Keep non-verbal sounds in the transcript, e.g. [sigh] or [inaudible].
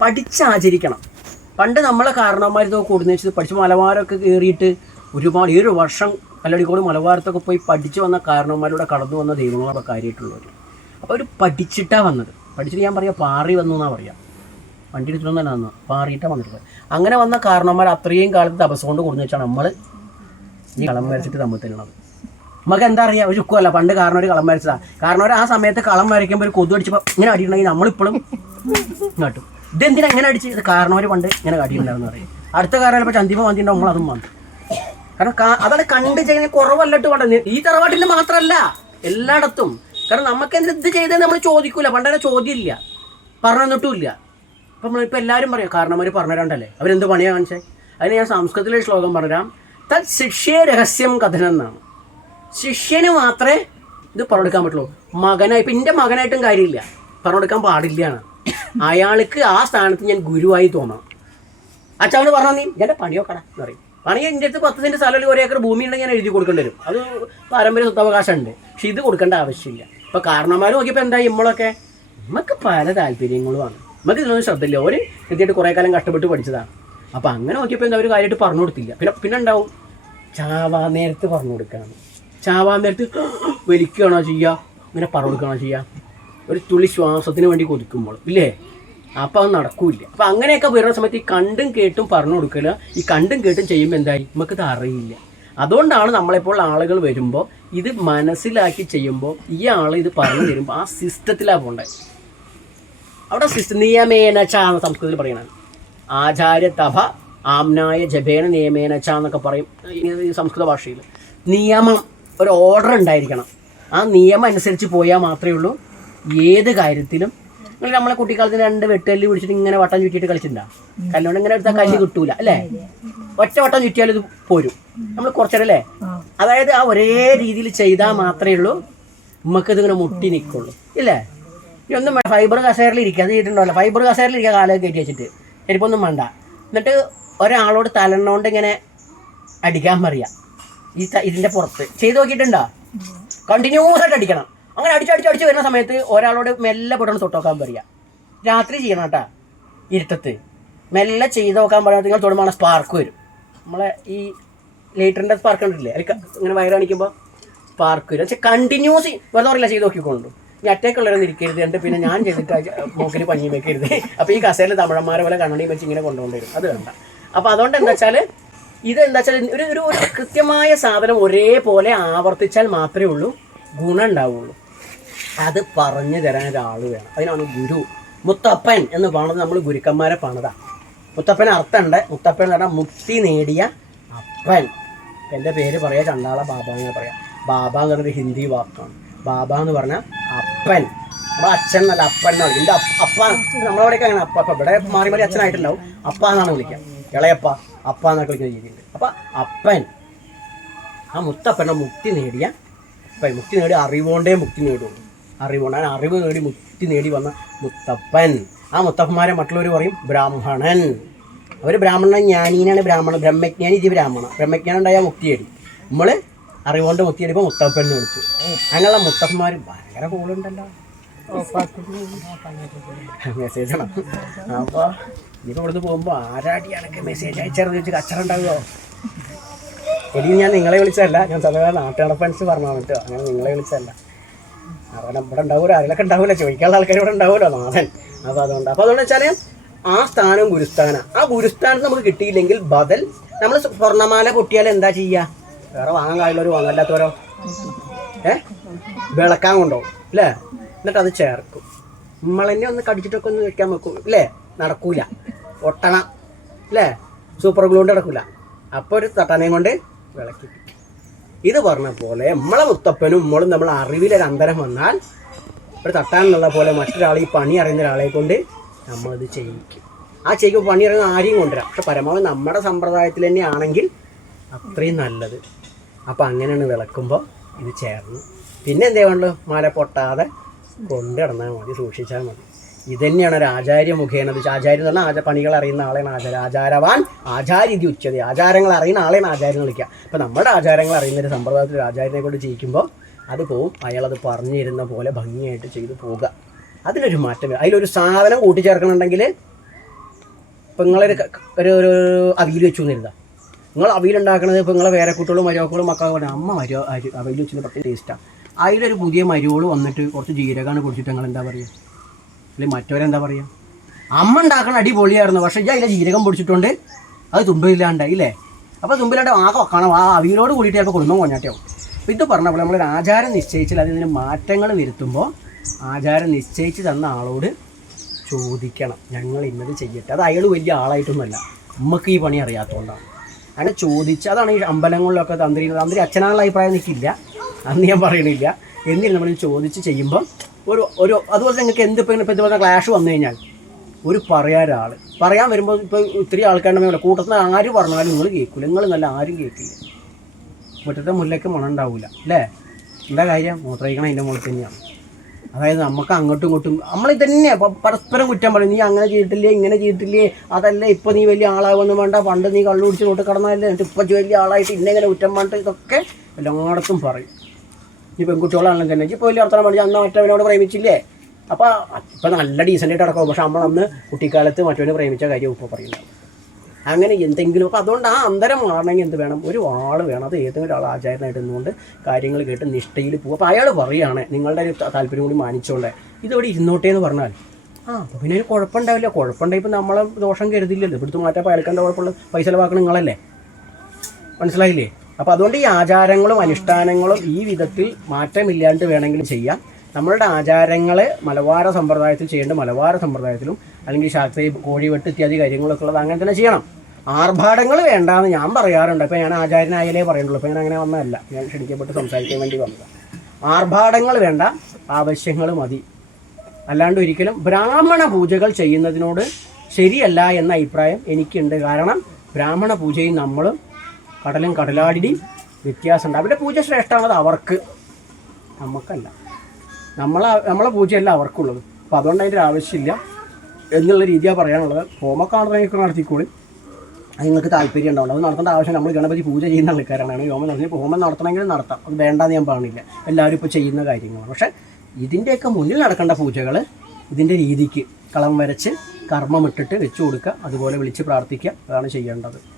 പഠിച്ചാചരിക്കണം. പണ്ട് നമ്മളെ കാരണവന്മാർ ഇതൊക്കെ കൊടുന്നു പഠിച്ച് മലബാരമൊക്കെ കയറിയിട്ട് ഒരുപാട് ഏഴ് വർഷം കല്ലടിക്കോട് മലബാരത്തൊക്കെ പോയി പഠിച്ചു വന്ന കാരണവന്മാരുടെ കടന്നു വന്ന ദൈവങ്ങളൊക്കെ കാര്യമായിട്ടുള്ളവർ അപ്പോൾ അവർ പഠിച്ചിട്ടാണ് വന്നത്. പഠിച്ചിട്ട് ഞാൻ പറയാം പാറി വന്നു എന്നാണ് പറയാം. വണ്ടി എടുത്തിട്ടൊന്നല്ല വന്നു പാറിയിട്ടാണ് വന്നിട്ടുള്ളത്. അങ്ങനെ വന്ന കാരണവന്മാർ അത്രയും കാലത്ത് തപസ് കൊണ്ട് കൊടുന്നു വെച്ചാണ് നമ്മൾ ഈ കളം വരച്ചിട്ട് തമ്മിൽ തരുന്നത് നമുക്ക് എന്താ അറിയാം? ഒരു ചുക്കുമല്ല പണ്ട് കാരണവർ കളം വരച്ചതാണ് കാരണവർ ആ സമയത്ത് കളം വരയ്ക്കുമ്പോൾ ഒരു കൊതു അടിച്ചപ്പോൾ ഇങ്ങനെ അടിയിട്ടുണ്ടെങ്കിൽ നമ്മളിപ്പോഴും ഇങ്ങോട്ടും. ഇതെന്തിനാ ഇങ്ങനെ അടിച്ച്? ഇത് കാരണവർ പണ്ട് ഇങ്ങനെ കാട്ടിയിട്ടുണ്ടായിരുന്നു പറയും. അടുത്ത കാര്യം ചിലപ്പോൾ ചന്തിമ ഉണ്ടാവും നമ്മൾ അതും വന്നു. കാരണം അതാണ് കണ്ട് ചെയ്യുന്ന കുറവല്ലട്ട് വേണ്ട ഈ തറവാട്ടിൽ മാത്രമല്ല എല്ലായിടത്തും. കാരണം നമുക്ക് എന്ത് ഇത് ചെയ്തത് നമ്മൾ ചോദിക്കൂല. പണ്ടേ ചോദ്യം ഇല്ല പറഞ്ഞു തന്നിട്ടുമില്ല അപ്പം നമ്മളിപ്പോൾ എല്ലാവരും പറയാം കാരണവർ പറഞ്ഞുതരണ്ടല്ലേ? അവരെന്ത് പണിയാണ് കാണിച്ചേ? അതിന് ഞാൻ സംസ്കൃതത്തിലെ ശ്ലോകം പറഞ്ഞുതരാം. തത് ശിഷ്യ രഹസ്യം കഥനം എന്നാണ്. ശിഷ്യന് മാത്രമേ ഇത് പറഞ്ഞെടുക്കാൻ പറ്റുള്ളൂ. മകനായി ഇപ്പം എന്റെ മകനായിട്ടും കാര്യമില്ല. പറഞ്ഞെടുക്കാൻ പാടില്ലാണ് അയാൾക്ക് ആ സ്ഥാനത്ത് ഞാൻ ഗുരുവായി തോന്നാം അച്ഛനോട് പറഞ്ഞാൽ നീ എന്റെ പണിയൊക്കട എന്ന് പറയും. പണി എന്റെ അടുത്ത് പത്ത് സെന്റ് സ്ഥലം ഒരു ഏക്കർ ഭൂമി ഉണ്ടെങ്കിൽ ഞാൻ എഴുതി കൊടുക്കേണ്ടി വരും. അത് പാരമ്പര്യ സ്വത്തവകാശമുണ്ട്. പക്ഷെ ഇത് കൊടുക്കേണ്ട ആവശ്യമില്ല. ഇപ്പോൾ കാരണന്മാർ നോക്കിയപ്പോൾ എന്താ നമ്മളൊക്കെ നമുക്ക് പല താല്പര്യങ്ങളുമാണ് നമുക്ക് ഇതിനൊന്നും ശ്രദ്ധയില്ല. ഒരു കൃത്യമായിട്ട് കുറേ കാലം കഷ്ടപ്പെട്ട് പഠിച്ചതാണ് അപ്പോൾ അങ്ങനെ നോക്കിയപ്പോൾ എന്താ ഒരു കാര്യമായിട്ട് പറഞ്ഞു കൊടുത്തില്ല. പിന്നെ പിന്നെ ഉണ്ടാവും ചാവാ നേരത്ത് പറഞ്ഞു കൊടുക്കുകയാണ് ചാവാ നേരത്ത് [gasps] വലിക്കുകയാണോ ചെയ്യുക ഇങ്ങനെ പറഞ്ഞു കൊടുക്കുകയാണോ ചെയ്യുക ഒരു തുള്ളി ശ്വാസത്തിന് വേണ്ടി കൊതിക്കുമ്പോൾ ഇല്ലേ? അപ്പം അത് നടക്കൂല അപ്പം അങ്ങനെയൊക്കെ വരുന്ന സമയത്ത് ഈ കണ്ടും കേട്ടും പറഞ്ഞു കൊടുക്കൽ ഈ കണ്ടും കേട്ടും ചെയ്യുമ്പോൾ എന്തായി? നമുക്കിത് അറിയില്ല. അതുകൊണ്ടാണ് നമ്മളിപ്പോൾ ആളുകൾ വരുമ്പോൾ ഇത് മനസ്സിലാക്കി ചെയ്യുമ്പോൾ ഈ ആൾ ഇത് പറഞ്ഞു തരുമ്പോൾ ആ സിസ്റ്റത്തിലാണ് പോകേണ്ടത് അവിടെ സിസ്റ്റം നിയമേന എന്ന സംസ്കൃതത്തിൽ പറയണത്. ആചാര്യതഭ ആംനായ ജപേന നിയമേന ച എന്നൊക്കെ പറയും സംസ്കൃത ഭാഷയിൽ. നിയമം ഒരു ഓർഡർ ഉണ്ടായിരിക്കണം. ആ നിയമം അനുസരിച്ച് പോയാൽ മാത്രമേ ഉള്ളൂ. ഏത് കാര്യത്തിലും നിങ്ങൾ നമ്മളെ കുട്ടിക്കാലത്ത് രണ്ട് വെട്ടുകല്ല് പിടിച്ചിട്ട് ഇങ്ങനെ വട്ടം ചുറ്റിയിട്ട് കളിച്ചിട്ടുണ്ടാവും കല്ലോണ്ട് ഇങ്ങനെ എടുത്താൽ കല്ല് കിട്ടൂല അല്ലേ? ഒറ്റ വട്ടം ചുറ്റിയാലും ഇത് പോരും. നമ്മൾ കുറച്ചേരല്ലേ അതായത് ആ ഒരേ രീതിയിൽ ചെയ്താൽ മാത്രമേ ഉള്ളൂ. നമുക്ക് ഇങ്ങനെ മുട്ടി നിൽക്കുള്ളൂ ഇല്ലേ? ഈ ഒന്നും വേണ്ട. ഫൈബർ കസേരയിൽ ഇരിക്കുക. അത് ചെയ്തിട്ടുണ്ടല്ലോ ഫൈബർ കസേരയിൽ ഇരിക്കുക കാലം കയറ്റി വെച്ചിട്ട്. ചെരുപ്പൊന്നും വേണ്ട. എന്നിട്ട് ഒരാളോട് തലണ്ണോണ്ട് ഇങ്ങനെ അടിക്കാൻ പറയാം. ഈ ഇതിന്റെ പുറത്ത്. ചെയ്ത് നോക്കിയിട്ടുണ്ടോ? കണ്ടിന്യൂസ് ആയിട്ട് അടിക്കണം. അങ്ങനെ അടിച്ച് അടിച്ച് അടിച്ച് വരുന്ന സമയത്ത് ഒരാളോട് മെല്ലെ പൊട്ടണം തൊട്ടോക്കാൻ പറയുക രാത്രി ചെയ്യണം കേട്ടാ ഇരുട്ടത്ത്. മെല്ലെ ചെയ്ത് നോക്കാൻ പറയാം നിങ്ങൾ തൊടുമ്പോൾ സ്പാർക്ക് വരും. നമ്മളെ ഈ ലൈറ്ററിന്റെ സ്പാർക്ക് കണ്ടിട്ടില്ലേ? അതിൽ ഇങ്ങനെ വയർ കാണിക്കുമ്പോൾ സ്പാർക്ക് വരും. പക്ഷെ കണ്ടിന്യൂസ് വെറുതെ പറയില്ല ചെയ്ത് നോക്കിക്കൊണ്ടു. ഈ അറ്റേക്കുള്ളവരെ ഇരിക്കരുത് എന്നിട്ട് പിന്നെ ഞാൻ ചെയ്തിട്ട് മൂക്കിൽ പഞ്ഞി വെക്കരുത്. അപ്പോൾ ഈ കസേരയിൽ തമിഴന്മാരെ പോലെ കണ്ണണി വെച്ച് ഇങ്ങനെ കൊണ്ടുകൊണ്ടുവരും അത് വേണ്ട. അപ്പോൾ അതുകൊണ്ട് എന്താ വെച്ചാൽ ഇത് എന്താ വെച്ചാൽ ഒരു ഒരു കൃത്യമായ സാധനം ഒരേപോലെ ആവർത്തിച്ചാൽ മാത്രമേ ഉള്ളൂ. ഗുണം ഉണ്ടാവുള്ളൂ. അത് പറഞ്ഞു തരാൻ ഒരാൾ വേണം. അതിനാണ് ഗുരു. മുത്തപ്പൻ എന്ന് പറയുന്നത് നമ്മൾ ഗുരുക്കന്മാരെ പണിതാ മുത്തപ്പൻ അർത്ഥമുണ്ട്. മുത്തപ്പൻ എന്ന് പറഞ്ഞാൽ മുക്തി നേടിയ അപ്പൻ. എന്റെ പേര് പറയാ ചണ്ടാള ബാബ എന്ന് പറയാം. ബാബ എന്ന് പറഞ്ഞൊരു ഹിന്ദി വാക്കാണ്. ബാബ എന്ന് പറഞ്ഞാൽ അപ്പൻ. നമ്മുടെ അച്ഛൻ എന്നല്ല അപ്പൻ എന്നാണ് എന്റെ അപ്പ നമ്മളവിടെയൊക്കെ അങ്ങനെ അപ്പ അപ്പ. ഇവിടെ മാറി മാറി അച്ഛനായിട്ടുണ്ടാവും. അപ്പ എന്നാണ് വിളിക്കുക. ഇളയപ്പ അപ്പ എന്നൊക്കെ വിളിക്കുന്ന രീതിയുണ്ട് അപ്പം അപ്പൻ. ആ മുത്തപ്പന്റെ മുക്തി നേടിയ അപ്പൻ. മുക്തി നേടിയ അറിവുകൊണ്ടേ മുക്തി നേടുള്ളൂ. അറിവുകൊണ്ട് ആ അറിവ് നേടി മുക്തി നേടി വന്ന മുത്തപ്പൻ. ആ മുത്തപ്പന്മാരെ മറ്റുള്ളവർ പറയും ബ്രാഹ്മണൻ. അവർ ബ്രാഹ്മണൻ ജ്ഞാനീനാണ് ബ്രാഹ്മണൻ ബ്രഹ്മജ്ഞാനി ഇത് ബ്രാഹ്മണൻ ബ്രഹ്മജ്ഞാനം ഉണ്ടായാൽ മുക്തി നേടി. നമ്മൾ അറിവുകൊണ്ട് മുക്തി നേടിയപ്പോൾ മുത്തപ്പൻ എന്ന് വിളിച്ചു. അങ്ങനെയുള്ള മുത്തപ്പന്മാർ ഭയങ്കര മെസ്സേജ് ആണ്. അപ്പോൾ ഇനിയിപ്പോൾ ഇവിടുന്ന് പോകുമ്പോൾ ആരാടി എനിക്ക് മെസ്സേജ് അയച്ചാൽ ചോദിച്ച് കച്ചറുണ്ടാകുമോ എടി ഞാൻ നിങ്ങളെ വിളിച്ചതല്ല. ഞാൻ സാധാരണ നാട്ടുകാരെ ഫ്രണ്ട്സ് പറഞ്ഞു കേട്ടോ അങ്ങനെ നിങ്ങളെ വിളിച്ചതല്ല. കാരണം ഇവിടെ ഉണ്ടാവില്ല ആരെങ്കിലൊക്കെ ഉണ്ടാവില്ല ചോദിക്കാനുള്ള ആൾക്കാർ ഇവിടെ ഉണ്ടാവില്ല നാഥൻ. അപ്പോൾ അതുകൊണ്ട് അപ്പോൾ അതുകൊണ്ട് വെച്ചാൽ ആ സ്ഥാനം ഗുരുസ്ഥാന. ആ ഗുരുസ്ഥാനത്ത് നമുക്ക് കിട്ടിയില്ലെങ്കിൽ ബദൽ നമ്മൾ സ്വർണമാല പൊട്ടിയാൽ എന്താ ചെയ്യുക വേറെ വാങ്ങാൻ കായുള്ളവർ വാങ്ങല്ലാത്തവരോ ഏ? വിളക്കാൻ കൊണ്ടുപോകും അല്ലേ? എന്നിട്ട് അത് ചേർക്കും. നമ്മളെന്നെ ഒന്ന് കടിച്ചിട്ടൊക്കെ ഒന്ന് വെക്കാൻ വെക്കും അല്ലേ? നടക്കൂല. ഒട്ടണം അല്ലേ? സൂപ്പർ ഗ്ലൂണ്ട് നടക്കൂല. അപ്പോൾ ഒരു തട്ടാനയും കൊണ്ട് വിളക്കി ഇത് പറഞ്ഞ പോലെ നമ്മളെ മുത്തപ്പനും നമ്മളും നമ്മൾ അറിവിലൊരു അന്തരം വന്നാൽ ഒരു തട്ടാനുള്ള പോലെ മറ്റൊരാൾ ഈ പണി അറിയുന്ന ഒരാളെ കൊണ്ട് നമ്മളത് ചെയ്യിക്കും. ആ ചെയ്യിക്കും പണി അറിയുന്ന ആരെയും കൊണ്ടുവരാം. പക്ഷെ പരമാവധി നമ്മുടെ സമ്പ്രദായത്തിൽ തന്നെ ആണെങ്കിൽ അത്രയും നല്ലത്. അപ്പം അങ്ങനെയാണ് വിളക്കുമ്പോൾ ഇത് ചേർന്ന്. പിന്നെ എന്തേ വേണ്ടു മാല പൊട്ടാതെ കൊണ്ടു കിടന്നാൽ മതി സൂക്ഷിച്ചാൽ മതി. ഇതന്നെയാണ് ഒരു ആചാര്യ മുഖേന. ആചാര്യം എന്ന് പറഞ്ഞാൽ ആചാര പണികൾ അറിയുന്ന ആളെയാണ് ആചാര ആചാരവാൻ ആചാര്യതി ഉച്ചത്. ആചാരങ്ങൾ അറിയുന്ന ആളെയാണ് ആചാര്യം വിളിക്കുക. അപ്പോൾ നമ്മുടെ ആചാരങ്ങൾ അറിയുന്ന ഒരു സമ്പ്രദായത്തിൽ ആചാര്യനെ കൊണ്ട് ചെയ്യിക്കുമ്പോൾ അത് പോവും. അയാളത് പറഞ്ഞു തരുന്ന പോലെ ഭംഗിയായിട്ട് ചെയ്തു പോവുക. അതിനൊരു മാറ്റം അതിലൊരു സാധനം കൂട്ടിച്ചേർക്കണമെങ്കിൽ ഇപ്പം നിങ്ങളൊരു ഒരു ഒരു അവിയിൽ വെച്ചു എന്നിരുതാം നിങ്ങൾ അവിയിൽ ഉണ്ടാക്കുന്നത് ഇപ്പോൾ നിങ്ങളെ വേറെ കുട്ടികളും മരുമക്കളും മക്കളും അമ്മ മരുവ അവിയിൽ വെച്ചിട്ട് പ്രത്യേക ടേസ്റ്റാണ് അതിലൊരു പുതിയ മരുവോൾ വന്നിട്ട് കുറച്ച് ജീരകമാണ് കുടിച്ചിട്ട് നിങ്ങൾ എന്താ പറയുക? അല്ലെങ്കിൽ മറ്റവരെന്താ പറയുക അമ്മ ഉണ്ടാക്കണ അടിപൊളിയായിരുന്നു. പക്ഷേ ഞാൻ അതിലെ ജീരകം പൊടിച്ചിട്ടുണ്ട്. അത് തുമ്പില്ലാണ്ടായി ഇല്ലേ അപ്പോൾ തുമ്പില്ലാണ്ട് ആകെ വെക്കണം. ആ അവിയിലോട് കൂടിയിട്ട് ചിലപ്പോൾ കുടുംബം കൊഞ്ഞാട്ടാവും അപ്പോൾ ഇത് പറഞ്ഞപ്പോൾ നമ്മളൊരു ആചാരം നിശ്ചയിച്ചാൽ അതിന് മാറ്റങ്ങൾ വരുത്തുമ്പോൾ ആചാരം നിശ്ചയിച്ച് തന്ന ആളോട് ചോദിക്കണം. ഞങ്ങൾ ഇന്നത് ചെയ്യട്ടെ. അത് അയാൾ വലിയ ആളായിട്ടൊന്നുമല്ല. നമുക്ക് ഈ പണി അറിയാത്തതുകൊണ്ടാണ് അങ്ങനെ ചോദിച്ച് അതാണ് ഈ അമ്പലങ്ങളിലൊക്കെ തന്ത്രി തന്ത്രി അച്ഛനാളുടെ അഭിപ്രായം നിൽക്കില്ല അന്ന് ഞാൻ പറയണില്ല. എന്നിട്ട് നമ്മൾ ചോദിച്ച് ചെയ്യുമ്പോൾ ഒരു ഒരു അതുപോലെ നിങ്ങൾക്ക് എന്ത് ഇപ്പം ഇപ്പം ഇതുപോലെ ക്ലാഷ് വന്നു കഴിഞ്ഞാൽ ഒരു പറയാൻ ഒരാൾ പറയാൻ വരുമ്പോൾ ഇപ്പോൾ ഇത്തിരി ആൾക്കാരുടെ കൂട്ടത്തിൽ ആര് പറഞ്ഞാലും നിങ്ങൾ കേൾക്കില്ല നിങ്ങൾ നല്ല ആരും കേൾക്കില്ല. മുറ്റത്തെ മുല്ലയ്ക്ക് മണം ഉണ്ടാവില്ല അല്ലേ? എന്താ കാര്യം? മൂത്രയിക്കണം അതിന്റെ മുകളിൽ തന്നെയാണ്. അതായത് നമുക്ക് അങ്ങോട്ടും ഇങ്ങോട്ടും നമ്മൾ തന്നെ പരസ്പരം കുറ്റം പറയും. നീ അങ്ങനെ ചെയ്തിട്ടില്ലേ? ഇങ്ങനെ ചെയ്തിട്ടില്ലേ? അതല്ല ഇപ്പോൾ നീ വലിയ ആളാവൊന്നും വേണ്ട. പണ്ട് നീ കള്ളു കുടിച്ച് നോട്ട് കടന്നാലേ എന്നിട്ട് ഇപ്പം വലിയ ആളായിട്ട് ഇന്നെങ്ങനെ കുറ്റം പറഞ്ഞിട്ട് ഇതൊക്കെ എല്ലായിടത്തും പറയും. ഈ പെൺകുട്ടികളാണെങ്കിലും തന്നെ. ഇപ്പോൾ വലിയ അർത്ഥം പഠിച്ചാൽ അന്ന് മറ്റവനോട് പ്രേമിച്ചില്ലേ? അപ്പോൾ ഇപ്പം നല്ല ഡീസന്റായിട്ട് നടക്കും. പക്ഷെ നമ്മൾ അന്ന് കുട്ടിക്കാലത്ത് മറ്റവനെ പ്രേമിച്ച കാര്യം ഇപ്പോൾ പറയുന്നത് അങ്ങനെ എന്തെങ്കിലും അപ്പോൾ അതുകൊണ്ട് ആ അന്തരം മാറണമെങ്കിൽ എന്ത് വേണം? ഒരു ആൾ വേണം. അത് ഏതെങ്കിലും ഒരാൾ ആചാരനായിട്ട് നിന്നുകൊണ്ട് കാര്യങ്ങൾ കേട്ട് നിഷ്ഠയിൽ പോകും അപ്പോൾ അയാൾ പറയുകയാണ് നിങ്ങളുടെ ഒരു താല്പര്യം കൂടി മാനിച്ചുകൊണ്ട് ഇതിവിടെ ഇരുന്നോട്ടെ എന്ന് പറഞ്ഞാൽ ആ അപ്പോൾ പിന്നെ ഒരു കുഴപ്പമുണ്ടാവില്ല. കുഴപ്പമുണ്ടായി ഇപ്പം നമ്മളെ ദോഷം കരുതില്ലല്ലോ. ഇവിടുത്തെ മാറ്റാൻ അയാൾക്കെന്താ കുഴപ്പമുള്ള പൈസ ചിലവാക്കണം നിങ്ങളല്ലേ? മനസ്സിലായില്ലേ? അപ്പോൾ അതുകൊണ്ട് ഈ ആചാരങ്ങളും അനുഷ്ഠാനങ്ങളും ഈ വിധത്തിൽ മാറ്റമില്ലാണ്ട് വേണമെങ്കിലും ചെയ്യാം. നമ്മളുടെ ആചാരങ്ങളെ മലബാര സമ്പ്രദായത്തിൽ ചെയ്യേണ്ട മലബാര സമ്പ്രദായത്തിലും അല്ലെങ്കിൽ ശാസ്ത്രീയ കോഴിവെട്ട് ഇത്യാദി കാര്യങ്ങളൊക്കെ ഉള്ളത് അങ്ങനെ തന്നെ ചെയ്യണം. ആർഭാടങ്ങൾ വേണ്ടാന്ന് ഞാൻ പറയാറുണ്ട്. അപ്പോൾ ഞാൻ ആചാര്യനായാലേ പറയുള്ളൂ അപ്പോൾ ഞാൻ അങ്ങനെ വന്നതല്ല. ഞാൻ ക്ഷണിക്കപ്പെട്ട് സംസാരിക്കാൻ വേണ്ടി വന്നത്. ആർഭാടങ്ങൾ വേണ്ട. ആവശ്യങ്ങൾ മതി. അല്ലാണ്ട് ഒരിക്കലും ബ്രാഹ്മണ പൂജകൾ ചെയ്യുന്നതിനോട് ശരിയല്ല എന്ന അഭിപ്രായം എനിക്കുണ്ട്. കാരണം ബ്രാഹ്മണ പൂജയും നമ്മളും കടലും കടലാടിയും വ്യത്യാസമുണ്ട്. അവരുടെ പൂജ ശ്രേഷ്ഠമാണത് അവർക്ക്. നമുക്കല്ല നമ്മളെ നമ്മളെ പൂജയല്ല അവർക്കുള്ളത്. അപ്പം അതുകൊണ്ട് അതിന്റെ ആവശ്യമില്ല. എന്നുള്ള രീതിയാണ് പറയാനുള്ളത്. ഹോമൊക്കെ നടത്തി നടത്തിക്കോളി. അത് നിങ്ങൾക്ക് താല്പര്യം ഉണ്ടാവും അത് നടത്തേണ്ട ആവശ്യം നമ്മൾ ഗണപതി പൂജ ചെയ്യുന്ന ആൾക്കാരാണ്. ഹോമം നടത്തി ഹോമം നടത്തണമെങ്കിൽ നടത്താം. അത് വേണ്ടാന്ന് ഞാൻ പറഞ്ഞില്ല. എല്ലാവരും ഇപ്പോൾ ചെയ്യുന്ന കാര്യങ്ങളാണ്. പക്ഷേ ഇതിന്റെയൊക്കെ മുന്നിൽ നടക്കേണ്ട പൂജകൾ ഇതിന്റെ രീതിക്ക് കളം വരച്ച് കർമ്മമിട്ടിട്ട് വെച്ചു കൊടുക്കുക. അതുപോലെ വിളിച്ച് പ്രാർത്ഥിക്കുക. അതാണ് ചെയ്യേണ്ടത്.